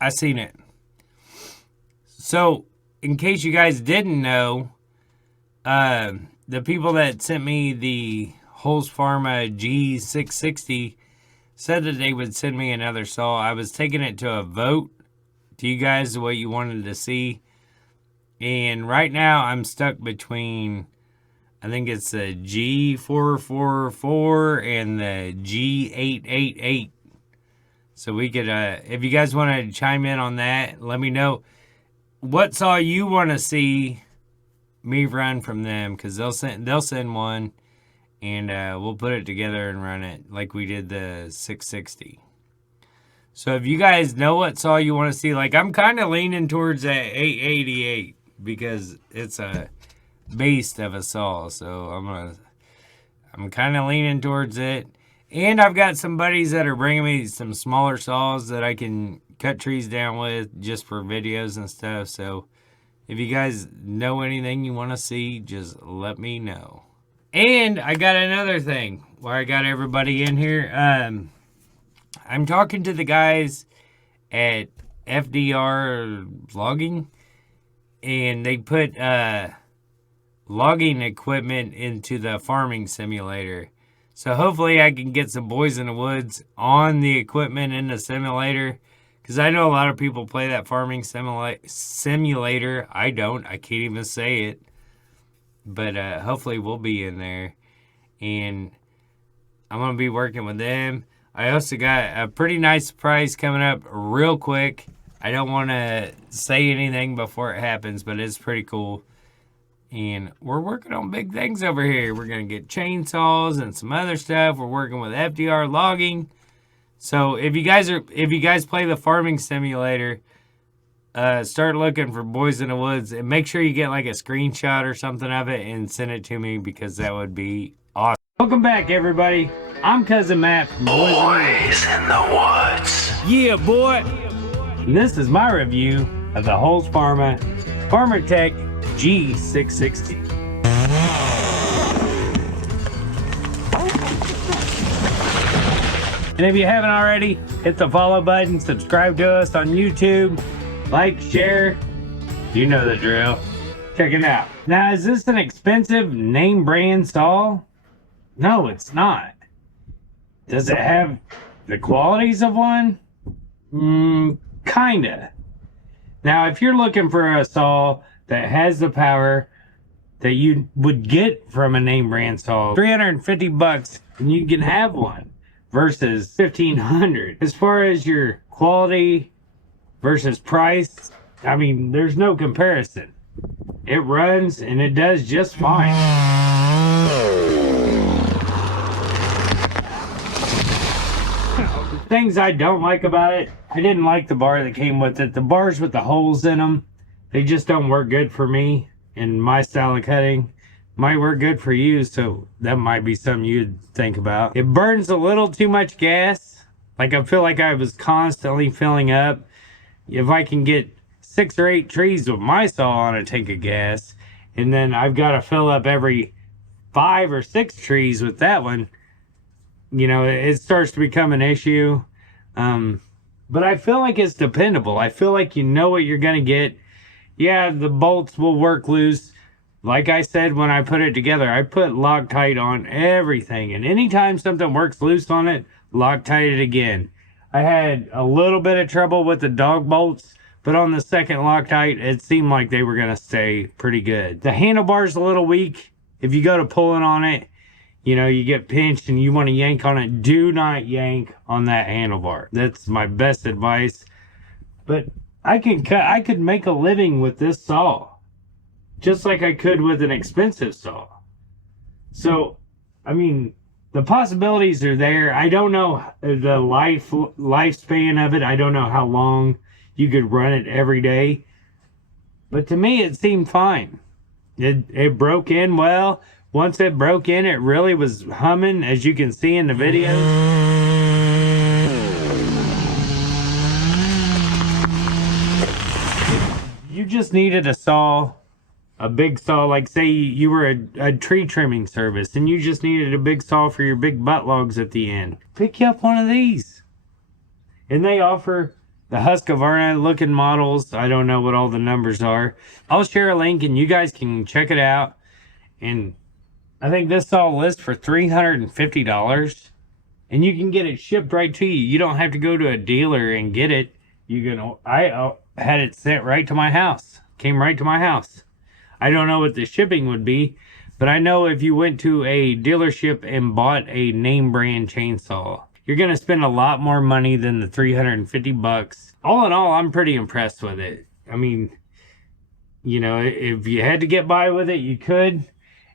I seen it. So, in case you guys didn't know, the people that sent me the Holzfforma G660 said that they would send me another saw. I was taking it to a vote to you guys what you wanted to see. And right now I'm stuck between, I think it's the G444 and the G888. So we could, if you guys want to chime in on that, let me know what saw you want to see me run from them, because they'll send one, and we'll put it together and run it like we did the 660. So if you guys know what saw you want to see, like I'm kind of leaning towards that 888 because it's a beast of a saw. So I'm kind of leaning towards it. And I've got some buddies that are bringing me some smaller saws that I can cut trees down with just for videos and stuff. So if you guys know anything you want to see, just let me know. And I got another thing where I got everybody in here. I'm talking to the guys at FDR Logging, and they put logging equipment into the farming simulator. So hopefully I can get some boys in the woods on the equipment in the simulator, because I know a lot of people play that farming simulator. I don't. I can't even say it. But hopefully we'll be in there, and I'm going to be working with them. I also got a pretty nice surprise coming up real quick. I don't want to say anything before it happens, but it's pretty cool. And we're working on big things over here. We're going to get chainsaws and some other stuff. We're working with FDR Logging. So if you guys play the farming simulator, start looking for Boys in the Woods, and make sure you get like a screenshot or something of it and send it to me, because that would be awesome. Welcome back, everybody. I'm Cousin Matt from Boys in the Woods. Yeah, boy. And this is my review of the Holzfforma FarmerTech G660. And if you haven't already, hit the follow button, subscribe to us on YouTube, like, share, you know the drill. Check it out. Now, is this an expensive name brand saw? No, it's not. Does it have the qualities of one? Kinda. Now, if you're looking for a saw that has the power that you would get from a name brand saw, $350 and you can have one versus $1,500. As far as your quality versus price, I mean, there's no comparison. It runs and it does just fine. Things I don't like about it, I didn't like the bar that came with it. The bars with the holes in them, they just don't work good for me and my style of cutting. Might work good for you, so that might be something you'd think about. It burns a little too much gas. Like, I feel like I was constantly filling up. If I can get 6 or 8 trees with my saw on a tank of gas, and then I've got to fill up every 5 or 6 trees with that one, you know, it starts to become an issue. But I feel like it's dependable. I feel like you know what you're going to get. Yeah, the bolts will work loose. Like I said, when I put it together, I put Loctite on everything. And anytime something works loose on it, Loctite it again. I had a little bit of trouble with the dog bolts, but on the second Loctite, it seemed like they were going to stay pretty good. The handlebar's a little weak. If you go to pulling on it, you know, you get pinched and you want to yank on it, do not yank on that handlebar. That's my best advice. But I could make a living with this saw, just like I could with an expensive saw. So, I mean, the possibilities are there. I don't know the lifespan of it. I don't know how long you could run it every day. But to me, it seemed fine. It broke in well. Once it broke in, it really was humming, as you can see in the video. You just needed a saw, a big saw, like say you were a tree trimming service and you just needed a big saw for your big butt logs at the end. Pick you up one of these. And they offer the Husqvarna looking models. I don't know what all the numbers are. I'll share a link and you guys can check it out. And I think this saw lists for $350, and you can get it shipped right to you. You don't have to go to a dealer and get it. I had it sent right to my house. Came right to my house. I don't know what the shipping would be, but I know if you went to a dealership and bought a name brand chainsaw, you're going to spend a lot more money than the $350. All in all, I'm pretty impressed with it. I mean, you know, if you had to get by with it, you could.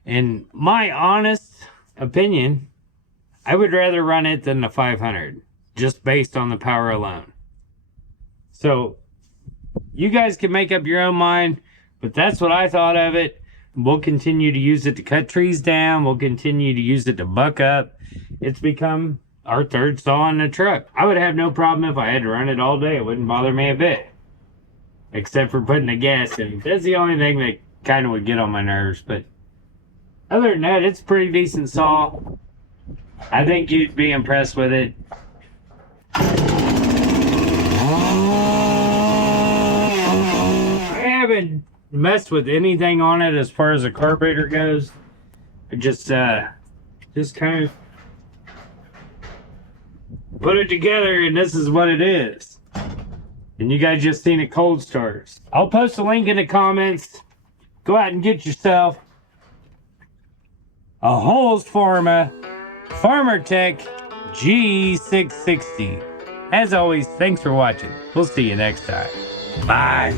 In my honest opinion, I would rather run it than the 500, just based on the power alone. So you guys can make up your own mind, but that's what I thought of it. We'll continue to use it to cut trees down. We'll continue to use it to buck up. It's become our third saw in the truck. I would have no problem if I had to run it all day. It wouldn't bother me a bit, except for putting the gas in. That's the only thing that kind of would get on my nerves. But other than that, it's a pretty decent saw. I think you'd be impressed with it. I haven't messed with anything on it as far as a carburetor goes. I just kind of put it together, and this is what it is. And you guys just seen it cold starts. I'll post a link in the comments. Go out and get yourself a Holzfforma Farmer Tech G660. As always, thanks for watching. We'll see you next time. Bye.